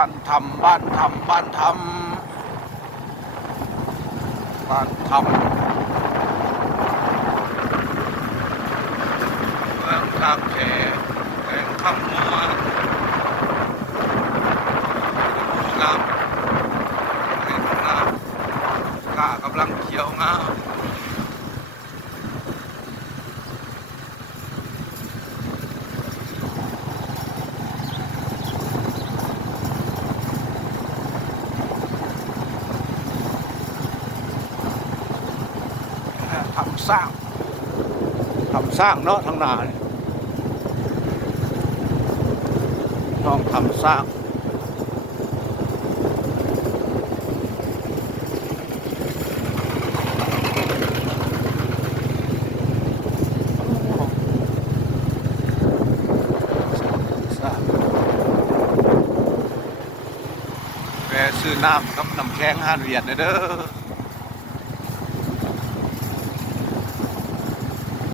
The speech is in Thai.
บ้านทำบ้านทำบ้านทำบ้านทำเมืองทางแขแข่งทำมัวงามเห็นงามกากำลังเขียวงามทำสร้างเนาะทางนาเนี่ยต้องทำสร้างแวะซื้อน้ำกับน้ำแข็งห้านเวียดเด้อ